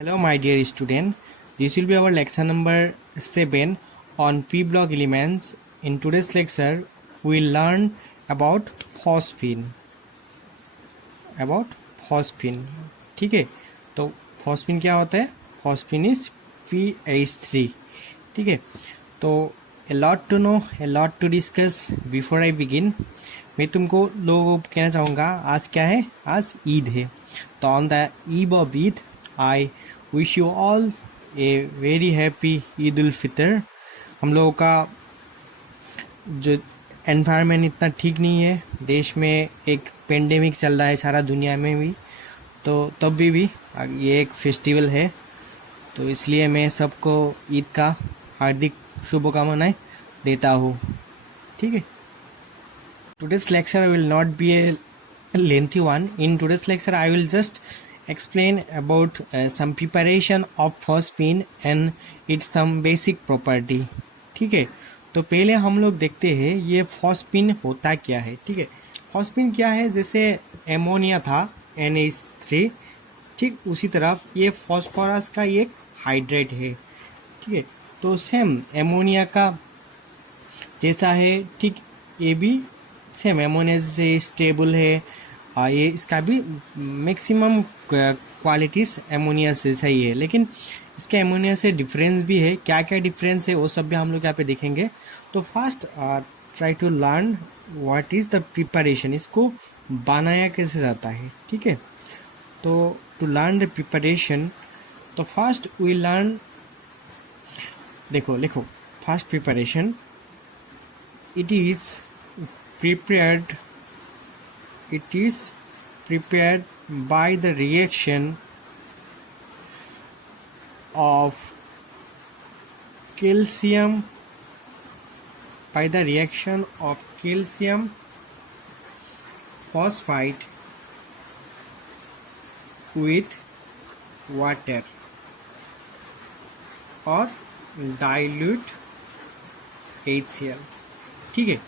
Hello, my dear student. This will be our lecture number 7 on p-block elements. In today's lecture, we will learn about phosphine. ठीक है, तो phosphine क्या होता है? Phosphine is PH3. ठीक है, तो a lot to know, a lot to discuss. Before I begin, मैं तुमको लोगों को कहना चाहूँगा, आज क्या है? आज ईद है. तो on the eve of Eid, I wish you all a very happy Eid ul Fitr. हम लोगों का जो एनवायरनमेंट इतना ठीक नहीं है, देश में एक पेंडेमिक चल रहा है, सारा दुनिया में भी, तो तब भी ये एक फेस्टिवल है, तो इसलिए मैं सबको ईद का हार्दिक शुभकामनाएं देता हूँ. ठीक है. Today's lecture will not be a lengthy one. In today's lecture, I will just explain about some preparation of phosphine and its some basic property. ठीक है, तो पहले हम लोग देखते हैं ये phosphine होता क्या है. ठीक है, phosphine क्या है? जैसे एमोनिया था NH3, ठीक उसी तरह ये फॉस्फोरस का एक हाइड्रेट है. ठीक है, तो सेम एमोनिया का जैसा है, ठीक ये भी सेम एमोनिया से स्टेबल है. ये इसका भी मैक्सिमम क्वालिटीज एमोनिया से सही है, लेकिन इसका एमोनिया से डिफरेंस भी है. क्या क्या डिफरेंस है वो सब भी हम लोग यहाँ पे देखेंगे. तो first try to learn what is the preparation, इसको बनाया कैसे जाता है. ठीक है, तो टू लर्न द प्रिपरेशन, तो फर्स्ट वी लर्न, लिखो first preparation, it is prepared by the reaction of calcium phosphate with water or dilute HCl. ठीक है,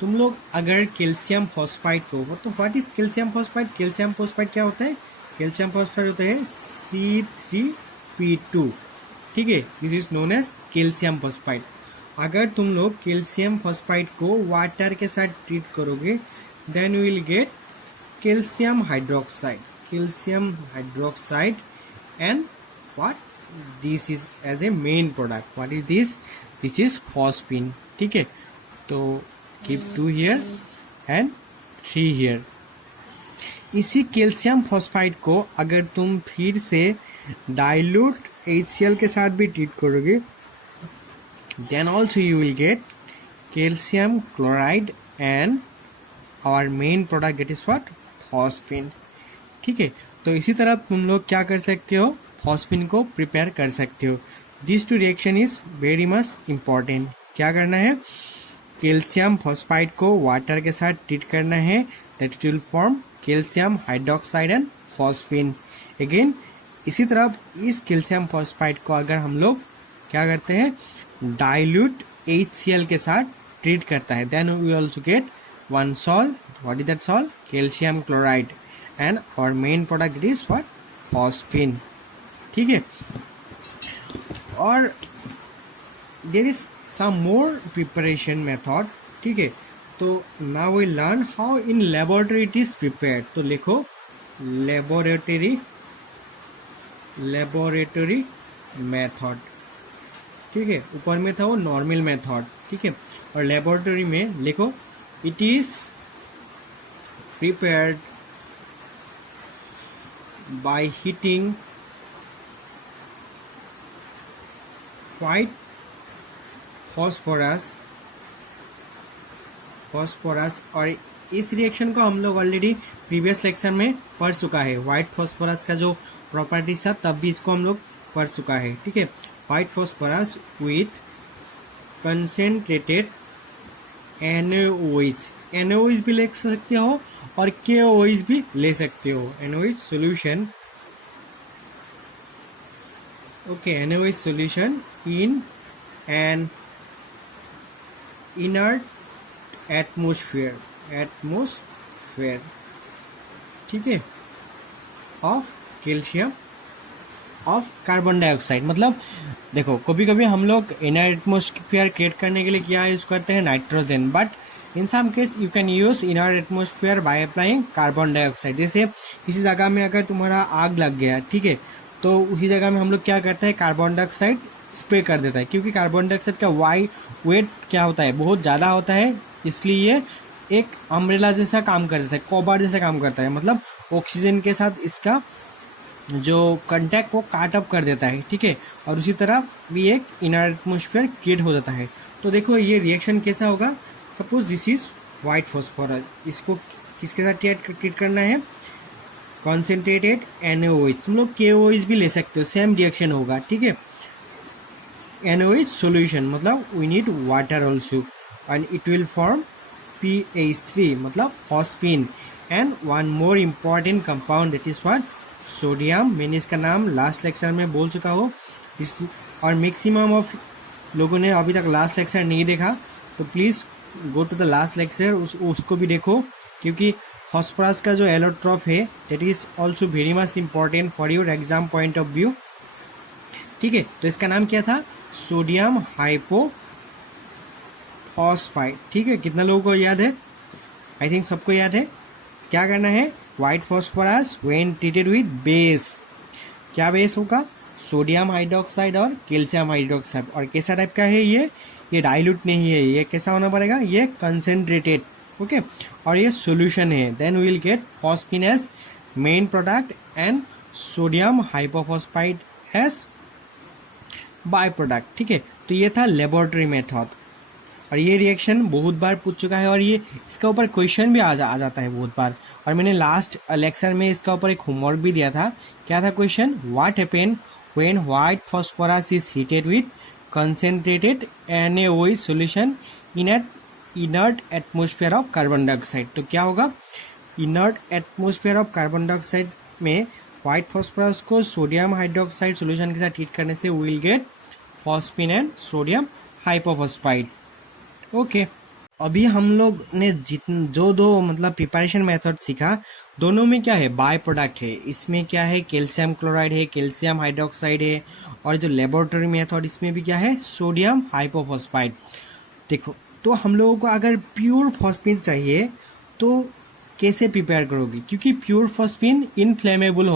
तुम लोग अगर कैल्शियम फॉस्फाइड को, तो what is calcium phosphide? Calcium phosphide क्या होता है? कैल्शियम फॉस्फाइड होता है C3P2. ठीक है, this is known as calcium phosphide. अगर तुम लोग कैल्शियम फॉस्फाइड को वाटर के साथ ट्रीट करोगे, then you will get calcium hydroxide and what this is as a main product. What is this? This is phosphine. ठीक है, तो keep 2 here and 3 here. इसी कैल्शियम फॉस्फाइड को अगर तुम फिर से डाइल्यूट HCl के साथ भी ट्रीट करोगे, then also you will get calcium chloride and our main product, that is what? phosphine. ठीक है, तो इसी तरह तुम लोग क्या कर सकते हो? फॉस्फिन को प्रिपेयर कर सकते हो. This two reaction is very much important. क्या करना है? कैल्शियम फॉस्फाइड को वाटर के साथ ट्रीट करना है, that it will form calcium hydroxide and phosphine. Again इसी तरह इस कैल्शियम फॉस्फाइड को अगर हम लोग क्या करते हैं, डाइल्यूट HCl के साथ ट्रीट करता है, then we also get one salt. What is that salt? Calcium chloride and our main product is what? Phosphine. ठीक है, और there is some more preparation method. ठीक है, तो now we learn how in laboratory it is prepared. तो लिखो laboratory method. ठीक है, ऊपर में था वो नॉर्मल मेथड. ठीक है, और लेबोरेटरी में लिखो it is prepared by heating white phosphorus. और इस रिएक्शन को हम लोग ऑलरेडी प्रीवियस लेक्चर में पढ़ चुका है. व्हाइट फॉस्फोरस का जो प्रॉपर्टीज था तब भी इसको हम लोग पढ़ चुका है. ठीक है, white phosphorus with concentrated NaOH भी ले सकते हो और KOH भी ले सकते हो. NaOH solution, okay, NaOH solution in an inert atmosphere. ठीक है, of calcium of carbon dioxide. मतलब देखो कभी कभी हम लोग इनर एटमोस्फियर क्रिएट करने के लिए क्या यूज करते हैं, nitrogen, but in some case you can use inner atmosphere by applying carbon dioxide. जैसे किसी जगह में अगर तुम्हारा आग लग गया, ठीक है, तो उसी जगह में हम लोग क्या करते हैं, कार्बन डाइऑक्साइड स्प्रे कर देता है, क्योंकि कार्बन डाइऑक्साइड का वेट क्या होता है, बहुत ज़्यादा होता है, इसलिए ये एक अम्ब्रेला जैसा काम कर देता है, कवर जैसा काम करता है, मतलब ऑक्सीजन के साथ इसका जो कंटेक्ट को काट अप कर देता है, ठीक है, और उसी तरह भी एक इनर एटमोस्फियर क्रिएट हो जाता है। तो देखो ये रिएक्शन कैसा होगा, suppose this is white phosphorus, इसको किसके साथ ट्रीट करना है, कॉन्सेंट्रेटेड NaOH, तुम लोग KOH भी ले सकते हो, सेम रिएक्शन होगा, ठीक है। NaOH सॉल्यूशन मतलब we need water also and it will form PH3 मतलब phosphine and one more important compound that is what, sodium. मैंने इसका नाम लास्ट लेक्चर में बोल चुका हूँ, और मैक्सिमम ऑफ लोगों ने अभी तक लास्ट लेक्चर नहीं देखा, तो please go to the last lecture, उसको भी देखो, क्योंकि फॉस्फोरस का जो एलोट्रॉप है that is also very much important for your exam point of view, ठीक है। तो इसका नाम क्या था, सोडियम हाइपोफॉस्फाइड, ठीक है। कितना लोगों को याद है, आई थिंक सबको याद है। क्या करना है, white phosphorus when treated with base, क्या बेस होगा, सोडियम हाइड्रोक्साइड और कैल्शियम हाइड्रोक्साइड, और कैसा टाइप का है ये डाइल्यूट नहीं है, ये कैसा होना पड़ेगा, ये कंसेंट्रेटेड, ओके, और ये सॉल्यूशन है। Then we will get phosphine as main product and sodium hypophosphite as by product, ठीक है। तो ये था लेबोरेटरी मेथड, और ये रिएक्शन बहुत बार पूछ चुका है, और ये इसका ऊपर क्वेश्चन भी आ जाता है बहुत बार, और मैंने लास्ट लेक्चर में इसका ऊपर एक होमवर्क भी दिया था। क्या था question, what happen when white phosphorus is heated with concentrated NaOH solution in at inert atmosphere of carbon dioxide. तो क्या होगा, inert atmosphere of carbon dioxide में व्हाइट फॉस्फोरस को सोडियम हाइड्रोक्साइड सॉल्यूशन के साथ ट्रीट करने से we will get phosphine and sodium hypophosphite, okay. अभी हम लोग ने जो दो मतलब प्रिपरेशन मेथड सीखा, दोनों में क्या है, बाय प्रोडक्ट है। इसमें क्या है, कैल्शियम क्लोराइड है, कैल्शियम हाइड्रोक्साइड है, और जो लेबोरेटरी मेथड इसमें भी क्या है, सोडियम हाइपोफॉस्फाइड। देखो, तो हम लोगों को अगर प्योर फॉस्फीन चाहिए तो कैसे प्रिपेयर करोगे, क्योंकि प्योर फॉस्फीन इनफ्लेमेबल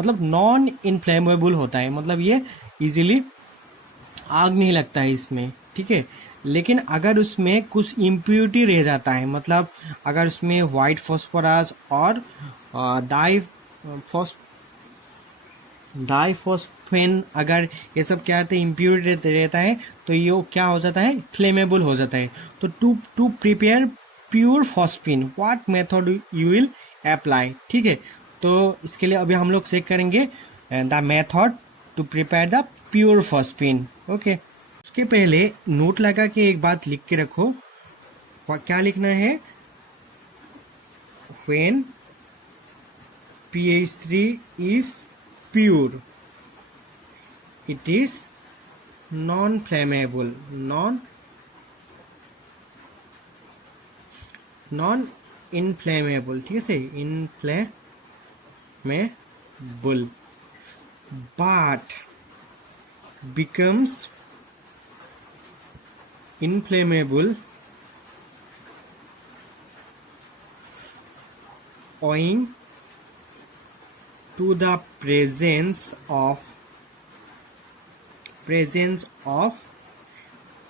मतलब नॉन इनफ्लेमेबल होता है, मतलब ये इजीली आग नहीं लगता है इसमें, ठीक है। लेकिन अगर उसमें कुछ इम्प्योरिटी रह जाता है, मतलब अगर उसमें व्हाइट फॉस्फोरस और डाइफॉस्फेन अगर ये सब क्या रहते हैं, इम्प्योरिटी रहता है, तो ये क्या हो जाता है, फ्लेमेबल हो जाता है। तो to prepare pure phosphine what method you will apply, ठीक है। तो इसके लिए अभी हम लोग चेक करेंगे the method to prepare the pure phosphine, okay. उसके पहले नोट लगा के एक बात लिख के रखो, क्या लिखना है, when PH3 is pure it is non-flammable, non-inflammable, ठीक है से, inflammable but becomes inflammable owing to the presence of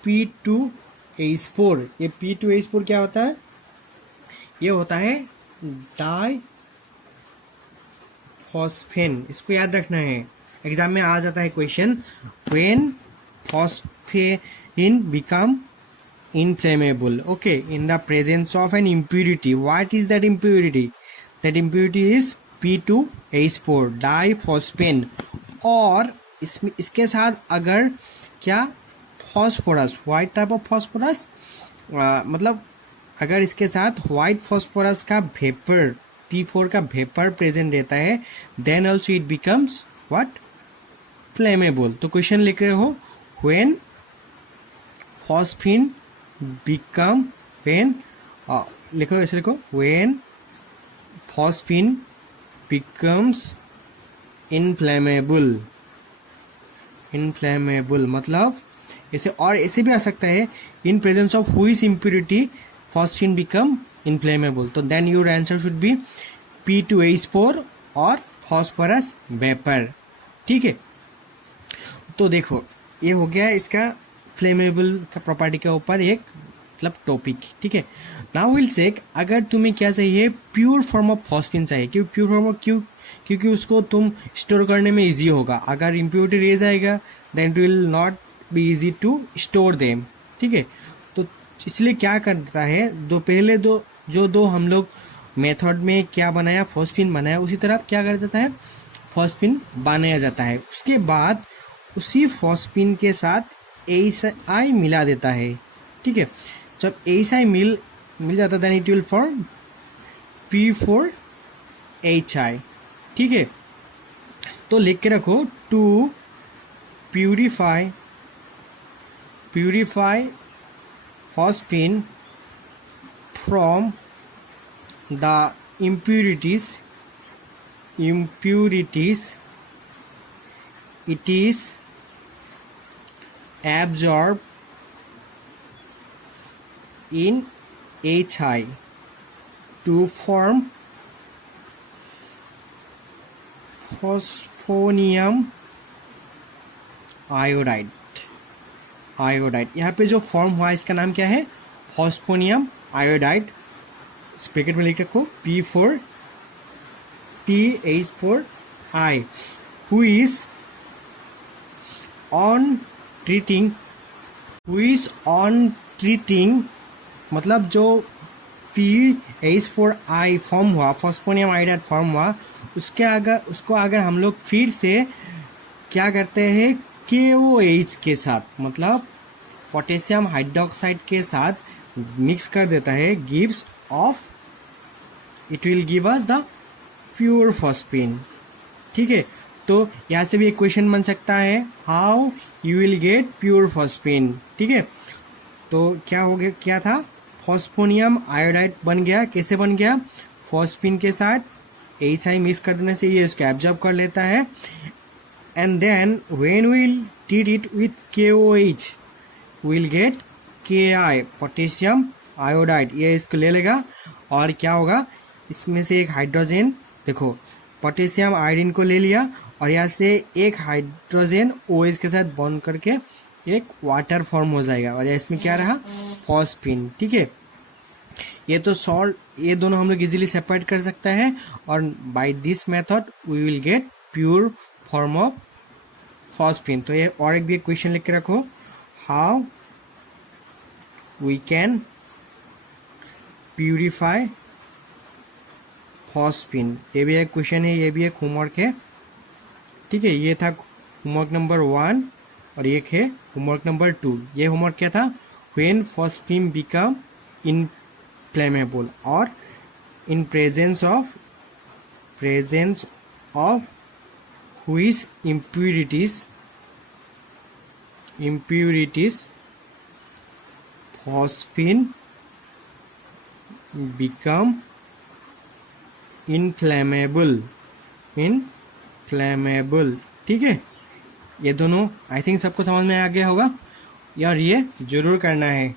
P2H4। ये P2H4 क्या होता है, ये होता है डाइफॉस्फेन, इसको याद रखना है, एग्जाम में आ जाता है question, when phosphine become inflammable, okay, in the presence of an impurity. What is that impurity? That impurity is P2H4 डाइफॉस्फेन, और इसके साथ अगर क्या, phosphorus, white type of phosphorus, मतलब अगर इसके साथ व्हाइट फॉस्फोरस का वेपर P4 का वेपर प्रेजेंट रहता है, then also it becomes what, flammable. तो क्वेश्चन लिख रहे हो, व्हेन फॉस्फीन become when लिखो, ऐसे लिखो, when phosphine becomes inflammable, inflammable मतलब ऐसे, और ऐसे भी आ सकता है इन प्रेजेंस ऑफ हुईस इम्प्योरिटी फॉस्फिन बिकम इनफ्लेमेबल। तो then your answer should be P2H4 और फॉस्फोरस वेपर। ठीक है, तो देखो ये हो गया इसका फ्लेमेबल का प्रॉपर्टी के ऊपर एक मतलब टॉपिक। ठीक है, नाउ विल चेक अगर तुम्हें क्या चाहिए, प्योर फॉर्म ऑफ फॉस्फिन चाहिए। क्यों प्योर फॉर्म ऑफ, क्यों? क्योंकि उसको तुम स्टोर करने में इजी होगा। अगर इम्प्योरिटी रह जाएगा then it will not be easy to store them. ठीक है, तो इसलिए क्या करता है, दो हम लोग मेथड में क्या बनाया, फॉस्फिन बनाया, उसी तरह क्या कर जाता है, फॉस्फिन बनाया जाता है। उसके बाद उसी फॉस्फिन के साथ HI मिला देता है। ठीक है, जब HI मिल जाता है then it will form P4HI। ठीक है, तो लिख के रखो, to purify phosphine from the impurities it is absorbed in HI to form phosphonium iodide. यहाँ पे जो फॉर्म हुआ इसका नाम क्या है, फॉस्फोनियम आयोडाइड। ब्रैकेट में लिख रखो P4TH4I, who is on treating मतलब जो PH4I फॉर्म हुआ, फॉस्फोनियम आयोडाइड फॉर्म हुआ, उसको अगर हम लोग फिर से क्या करते हैं, KOH के साथ मतलब पोटेशियम हाइड्रोक्साइड के साथ मिक्स कर देता है, gives off, it will give us the pure phosphine. ठीक है, तो यहाँ से भी एक क्वेश्चन बन सकता है, how you will get pure phosphine. ठीक है, तो क्या हो गया, क्या था, फॉस्फोनियम आयोडाइड बन गया। कैसे बन गया, फॉस्फिन के साथ HI मिक्स कर देने से ये इसको एब्जॉर्ब कर लेता है, and then when we'll treat it with KOH we'll get KI, potassium iodide. ये इसको ले लेगा और क्या होगा, इसमें से एक हाइड्रोजन, देखो पोटेशियम आयोडीन को ले लिया और यहाँ से एक हाइड्रोजन OH के साथ बॉन्ड करके एक वाटर फॉर्म हो जाएगा और इसमें क्या रहा, फॉस्फिन। ठीक है, ये तो सॉल्ट, ये दोनों हम लोग इजीली सेपरेट कर सकते हैं और by this method we will get pure form of phosphine. तो ये और एक भी क्वेश्चन लिख के रखो, how we can purify phosphine. ये भी एक क्वेश्चन है, ये भी एक होमवर्क है। ठीक है, ये था होमवर्क नंबर 1 और एक है होमवर्क नंबर 2। ये होमवर्क क्या था, व्हेन फॉस्फिन बिकम इनफ्लेमेबल और इन presence of which impurities phosphine become inflammable। ठीक है, ये दोनों आई थिंक सबको समझ में आ गया होगा यार, ये जरूर करना है।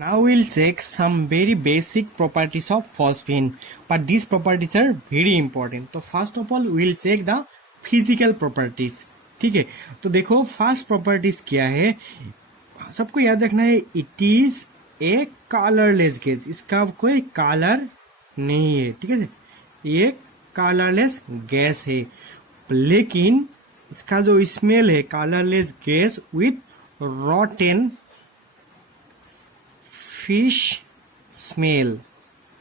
Now we'll check some very basic properties of phosphine, but these properties are very important. तो first of all we'll check the physical properties। ठीक है, तो देखो फर्स्ट प्रॉपर्टीज क्या है, सबको याद रखना है, it is a colourless gas. इसका कोई कलर नहीं है। ठीक है, ये कलरलेस गैस है, लेकिन इसका जो स्मेल है, colourless gas with Rotten fish smell,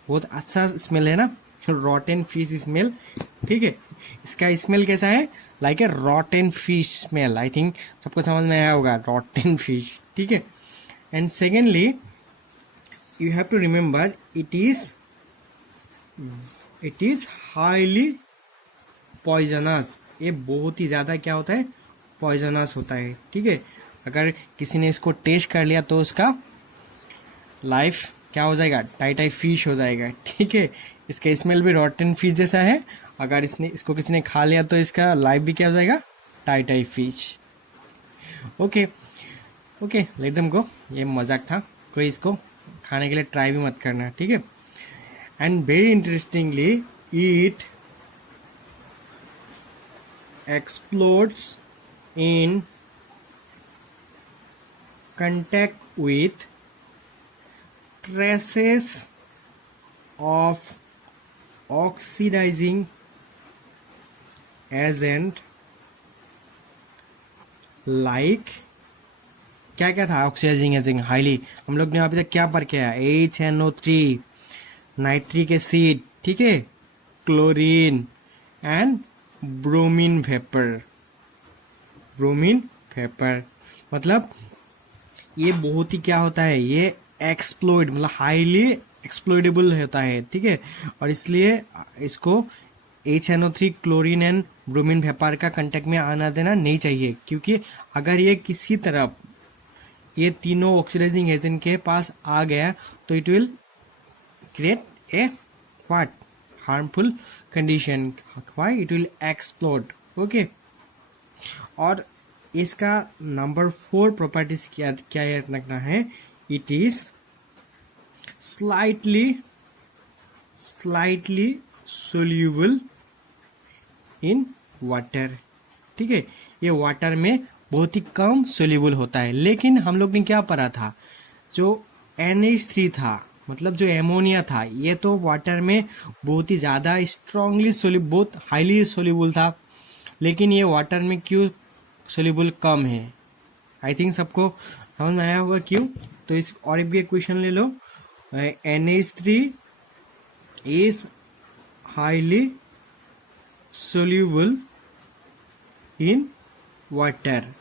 बहुत अच्छा स्मेल है ना, रॉटेन फिश स्मेल। ठीक है, इसका स्मेल कैसा है, like a rotten fish smell. I think सबको समझ में आया होगा, रॉटेन फिश। ठीक है, and secondly you have to remember it is highly poisonous. ये बहुत ही ज्यादा क्या होता है, पॉइजनस होता है। ठीक है, अगर किसी ने इसको टेस्ट कर लिया तो उसका लाइफ क्या हो जाएगा, टाई फिश हो जाएगा। ठीक है, इसका स्मेल भी रॉटन फिश जैसा है, अगर इसको किसी ने खा लिया तो इसका लाइफ भी क्या हो जाएगा, tie fish. Okay okay, let them go, ये मजाक था, कोई इसको खाने के लिए ट्राई भी मत करना, ठीक है। And very interestingly it explodes in contact with traces of oxidizing agent like, क्या क्या था ऑक्सीडाइजिंग एजेंट? हाईली, हम लोग ने अभी तक क्या पढ़ के आया? HNO3, नाइट्रिक एसिड, ठीक है, chlorine and bromine vapour. Bromine vapour मतलब ये बहुत ही क्या होता है, ये एक्सप्लोइड मतलब हाईली एक्सप्लोइडेबल होता है, ठीक है। और इसलिए इसको HNO3, chlorine and bromine vapour का कांटेक्ट में आना देना नहीं चाहिए, क्योंकि अगर ये किसी तरफ ये तीनों ऑक्सीडाइजिंग एजेंट के पास आ गया तो it will create a what, harmful condition, why it will explode, okay. और इसका नंबर 4 प्रॉपर्टीज क्या क्या याद रखना है? It is slightly soluble in water, ठीक है। ये वाटर में बहुत ही कम सोल्यूबल होता है। लेकिन हम लोग ने क्या पढ़ा था, जो NH3 था मतलब जो एमोनिया था, ये तो वाटर में बहुत ही ज्यादा स्ट्रांगली सोल्यूबल, बहुत हाईली सोल्यूबल था। लेकिन ये वाटर में क्यों सोल्यूबल कम है? आई थिंक सबको समझ में आया होगा क्यों। तो इस और एक भी क्वेश्चन ले लो, NH3 is highly soluble in water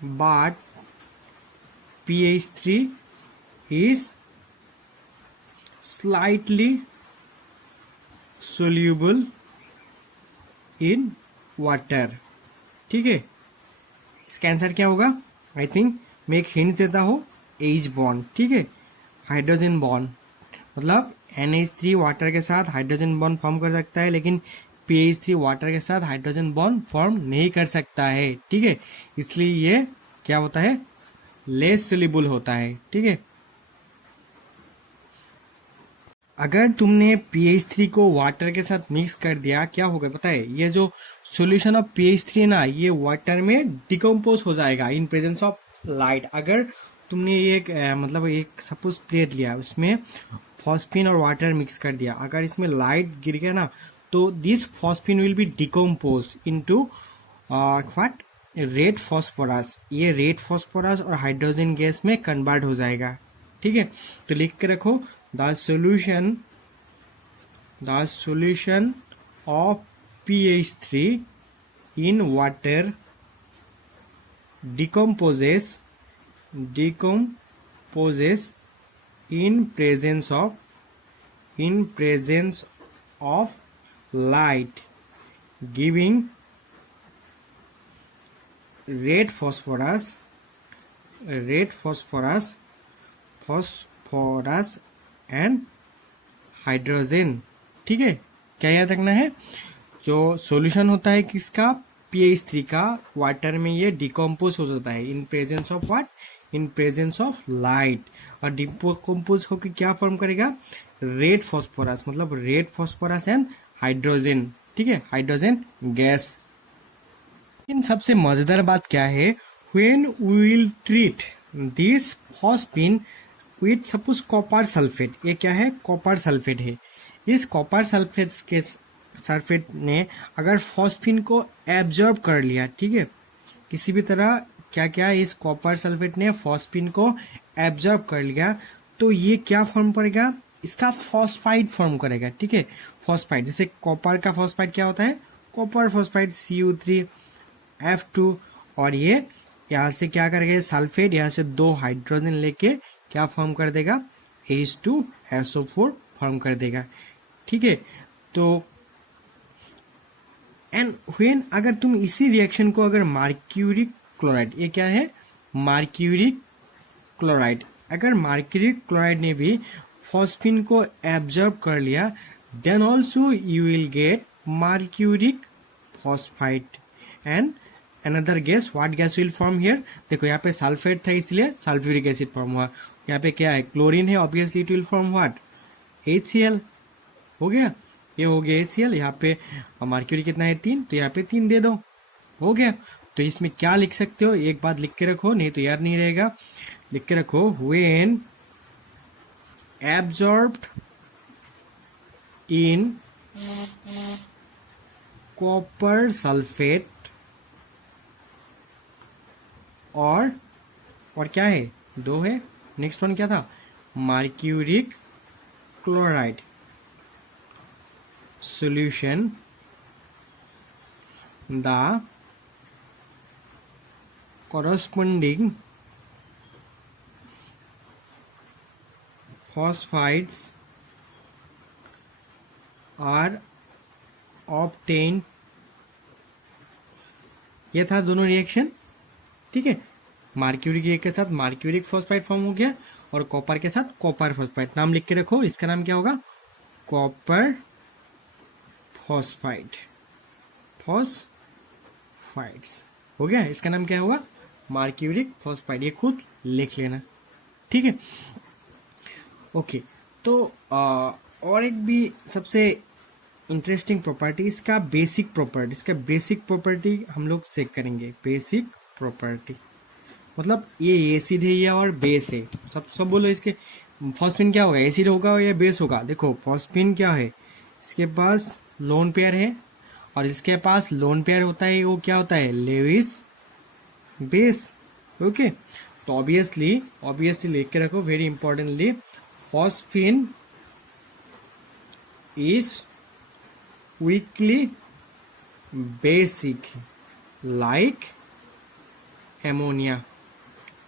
but pH3 is slightly soluble in water, ठीक है। इसका आंसर क्या होगा? आई थिंक मैं एक हिंट देता हूँ, H बॉन्ड, ठीक है, हाइड्रोजन बॉन्ड। मतलब NH3 वाटर के साथ हाइड्रोजन बॉन्ड फॉर्म कर सकता है, लेकिन pH3 वाटर के साथ हाइड्रोजन बॉन्ड फॉर्म नहीं कर सकता है, ठीक है। इसलिए ये क्या होता है, लेस सोल्यूबल होता है, ठीक है। अगर तुमने pH3 को वाटर के साथ मिक्स कर दिया, क्या होगा पता है? ये जो सॉल्यूशन ऑफ pH3 है ना, ये वाटर में डिकम्पोज हो जाएगा इन प्रेजेंस ऑफ लाइट। अगर तुमने एक मतलब एक सपोज प्लेट लिया, उसमें फॉस्फिन और वाटर मिक्स कर दिया, अगर इसमें लाइट गिर गया ना, तो this phosphine will be decompose into what, red phosphorus. ये रेड फॉस्फोरस और हाइड्रोजन गैस में कन्वर्ट हो जाएगा, ठीक है। तो लिख के रखो, the solution of pH3 in water decomposes in presence of light, giving red phosphorus and hydrogen, ठीक है। क्या याद रखना है? जो सॉल्यूशन होता है किसका, pH3 का, वाटर में ये डिकम्पोज हो जाता है in presence of what, in presence of light. और डिकम्पोज होकर क्या फॉर्म करेगा, रेड फॉस्फोरस, मतलब रेड फॉस्फोरस एंड हाइड्रोजन, ठीक है, हाइड्रोजन गैस। इन सबसे मजेदार बात क्या है, when we will treat this phosphine with suppose copper sulphate, ये क्या है, कॉपर सल्फेट है। इस कॉपर सल्फेट के सल्फेट ने अगर फॉस्फिन को एब्जॉर्ब कर लिया, ठीक है, किसी भी तरह क्या क्या इस कॉपर सल्फेट ने फॉस्फिन को एब्जॉर्ब कर लिया, तो ये क्या फॉर्म करेगा, इसका फॉस्फाइड फॉर्म करेगा, ठीक है। फॉस्फाइड, जैसे कॉपर का फॉस्फाइड क्या होता है, कॉपर फॉस्फाइड Cu3F2, और ये यहाँ से क्या करेगा, सल्फेट, यहाँ से 2 हाइड्रोजन लेके क्या फॉर्म कर देगा, H2SO4 फॉर्म कर देगा, ठीक है। तो एंड व्हेन, अगर तुम इसी रिएक्शन को अगर मर्क्यूरिक क्लोराइड, ये क्या है, मर्क्यूरिक क्लोराइड, अगर मर्क्यूरिक क्लोराइड ने भी फॉस्फिन को एब्जॉर्ब कर लिया, then also you will get mercuric phosphide and another gas, what gas will form here? देखो यहाँ पे सल्फेट था इसलिए सल्फ्यूरिक एसिड फॉर्म हुआ। यहाँ पे क्या है, क्लोरीन है, obviously it will form what, HCl। हो गया, ये हो गया HCl। यहाँ पे मर्क्यूरी कितना है 3, तो यहाँ पे 3 दे दो, हो गया। तो इसमें क्या लिख सकते हो, एक बात लिख के रखो, नहीं तो याद नहीं रहेगा, लिख के रखो, when absorbed in copper sulphate और क्या है, 2 है, नेक्स्ट वन क्या था, mercuric chloride solution, the corresponding phosphides are obtained। ये था दोनों रिएक्शन, ठीक है। मार्क्यूरिक के साथ मार्क्यूरिक फॉस्फाइड फॉर्म हो गया और कॉपर के साथ कॉपर फॉस्फाइड। नाम लिख के रखो, इसका नाम क्या होगा, कॉपर फॉस्फाइड, फॉस्फाइड्स हो गया। इसका नाम क्या होगा, मार्क्यूरिक फॉस्फाइड, ये खुद लिख लेना, ठीक है। ओके, तो और एक भी सबसे इंटरेस्टिंग प्रॉपर्टी, इसका बेसिक प्रॉपर्टी हम लोग चेक करेंगे। बेसिक प्रॉपर्टी मतलब ये एसिड है या और बेस है, सब बोलो। इसके फॉस्फिन क्या होगा, एसिड होगा या बेस होगा? देखो फॉस्फिन क्या है, इसके पास लोन पेयर है और इसके पास लोन पेयर होता है, वो क्या होता है, लेविस बेस। ओके, तो ऑब्वियसली लिख के रखो, very importantly, phosphine is weekly basic like ammonia,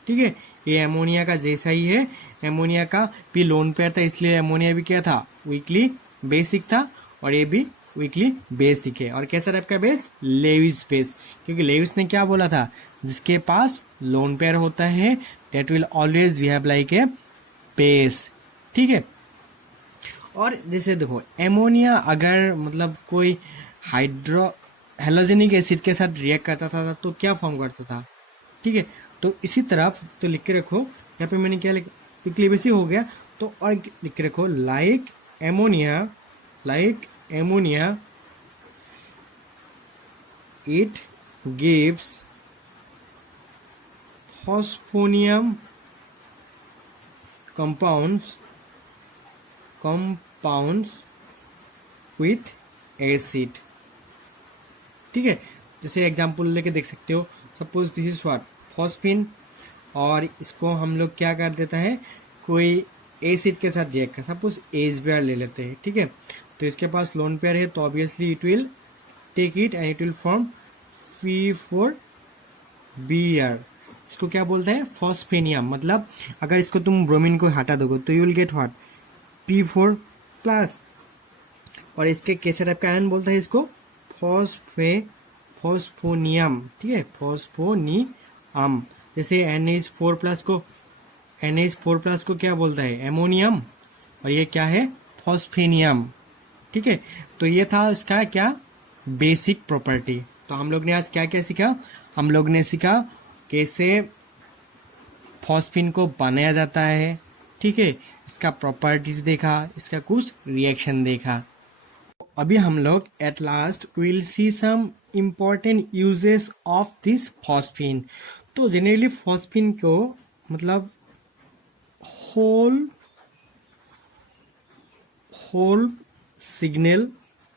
ठीक है। ये एमोनिया का जैसा ही है, एमोनिया का भी लोन पेयर था, इसलिए एमोनिया भी क्या था, वीकली बेसिक था, और ये भी वीकली बेसिक है। और कैसा टाइप का बेस, लेविस बेस, क्योंकि लेविस ने क्या बोला था, जिसके पास लोन पेयर होता है that will always behave like a base, ठीक है। और जैसे देखो एमोनिया अगर मतलब कोई हेलोजेनिक एसिड के साथ रिएक्ट करता था तो क्या फॉर्म करता था, ठीक है। तो इसी तरफ तो लिख के रखो, यहाँ पे मैंने क्या वीकली बेसिक हो गया, तो और लिख के रखो, like ammonia it gives phosphonium compounds with acid, ठीक है। जैसे एग्जांपल लेके देख सकते हो, suppose this is what, phosphine, और इसको हम लोग क्या कर देता है, कोई एसिड के साथ रिएक्ट कर, सपोज HBr ले लेते हैं, ठीक है। तो इसके पास लोन पेयर है, तो obviously it will take it and it will form P4Br। इसको क्या बोलते हैं, फॉस्फेनियम। मतलब अगर इसको तुम ब्रोमीन को हटा दोगे तो you will get what, P4 plus. और इसके कैसे टाइप का आयन बोलता है इसको, फॉस्फोनियम, ठीक है, फॉस्फोनियम। जैसे NH4 प्लस को क्या बोलता है, एमोनियम, और ये क्या है, फॉस्फेनियम, ठीक है। तो ये था इसका क्या, बेसिक प्रॉपर्टी। तो हम लोग ने आज क्या क्या सीखा, हम लोग ने सीखा कैसे फॉस्फिन को बनाया जाता है, ठीक है, इसका प्रॉपर्टीज देखा, इसका कुछ रिएक्शन देखा। अभी हम लोग at last will see some important uses of this phosphine. तो जनरली फॉस्फिन को मतलब होल सिग्नल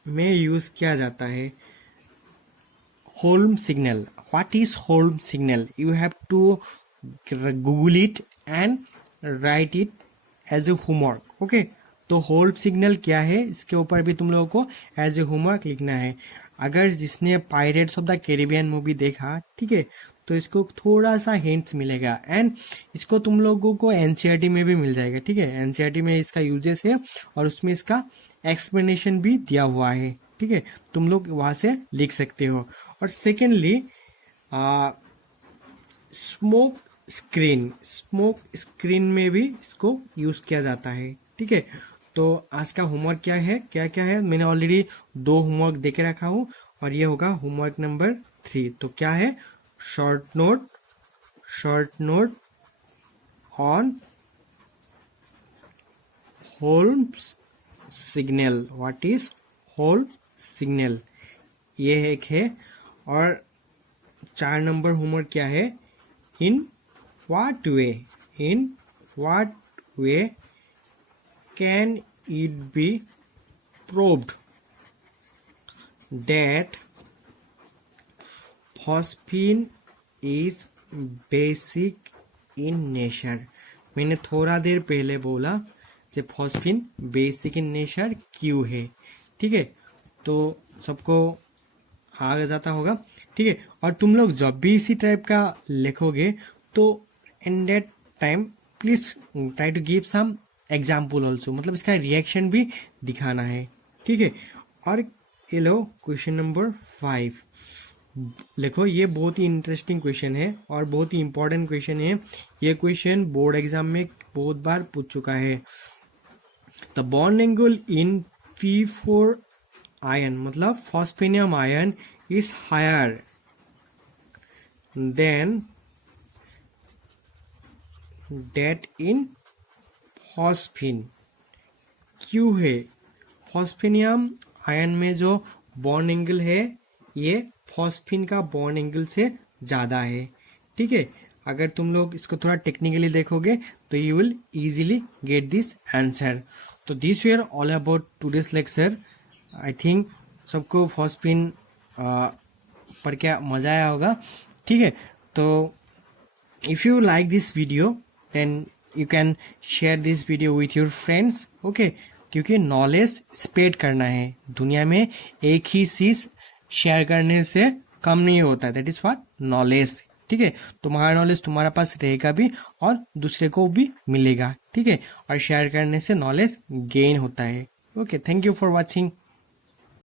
में यूज किया जाता है। Holme signal, what is Holme signal, you have to Google it and write it as a homework, okay. तो Holme signal क्या है, इसके ऊपर भी तुम लोगों को एज ए होमवर्क लिखना है। अगर जिसने pirates of the Caribbean movie देखा, ठीक है, तो इसको थोड़ा सा हिंट्स मिलेगा, एंड इसको तुम लोगों को एनसीईआरटी में भी मिल जाएगा, ठीक है। एनसीईआरटी में इसका यूजेस है और उसमें इसका एक्सप्लेनेशन भी दिया हुआ है, ठीक है, तुम लोग वहां से लिख सकते हो। और सेकेंडली स्मोक स्क्रीन में भी इसको यूज किया जाता है, ठीक है। तो आज का होमवर्क क्या है, मैंने ऑलरेडी 2 होमवर्क देके रखा हूँ, और ये होगा होमवर्क नंबर 3। तो क्या है? Short note on Holmes signal. What is Holme signal? ये एक है। और 4 नंबर होमवर्क क्या है? In what way can it be proved that phosphine is basic in nature? मैंने थोड़ा देर पहले बोला कि फॉस्फीन बेसिक इन नेचर क्यों है। ठीक है, तो सबको आ जाता होगा। ठीक है, और तुम लोग जब भी इसी टाइप का लिखोगे तो in that time please try to give some example also, मतलब इसका रिएक्शन भी दिखाना है। ठीक है, और ये लो क्वेश्चन नंबर 5 लिखो। ये बहुत ही इंटरेस्टिंग क्वेश्चन है और बहुत ही इंपॉर्टेंट क्वेश्चन है। ये क्वेश्चन बोर्ड एग्जाम में बहुत बार पूछ चुका है। The bond angle in P4 ion, मतलब phosphonium ion, is higher than that in phosphine. क्यों है? फॉस्फेनियम आयन में जो बॉन्ड एंगल है ये फॉस्फीन का बॉन्ड एंगल से ज्यादा है। ठीक है, अगर तुम लोग इसको थोड़ा टेक्निकली देखोगे तो you will easily get this answer. तो this were all about today's lecture. I think सबको फॉस्फीन पढ़ के मजा आया होगा। ठीक है, तो if you like this video then you can share this video with your friends. Okay, क्योंकि नॉलेज स्प्रेड करना है। दुनिया में एक ही चीज शेयर करने से कम नहीं होता, दैट इज व्हाट नॉलेज। ठीक है, तुम्हारा नॉलेज तुम्हारे पास रहेगा भी और दूसरे को भी मिलेगा। ठीक है, और शेयर करने से नॉलेज गेन होता है। Okay, thank you for watching.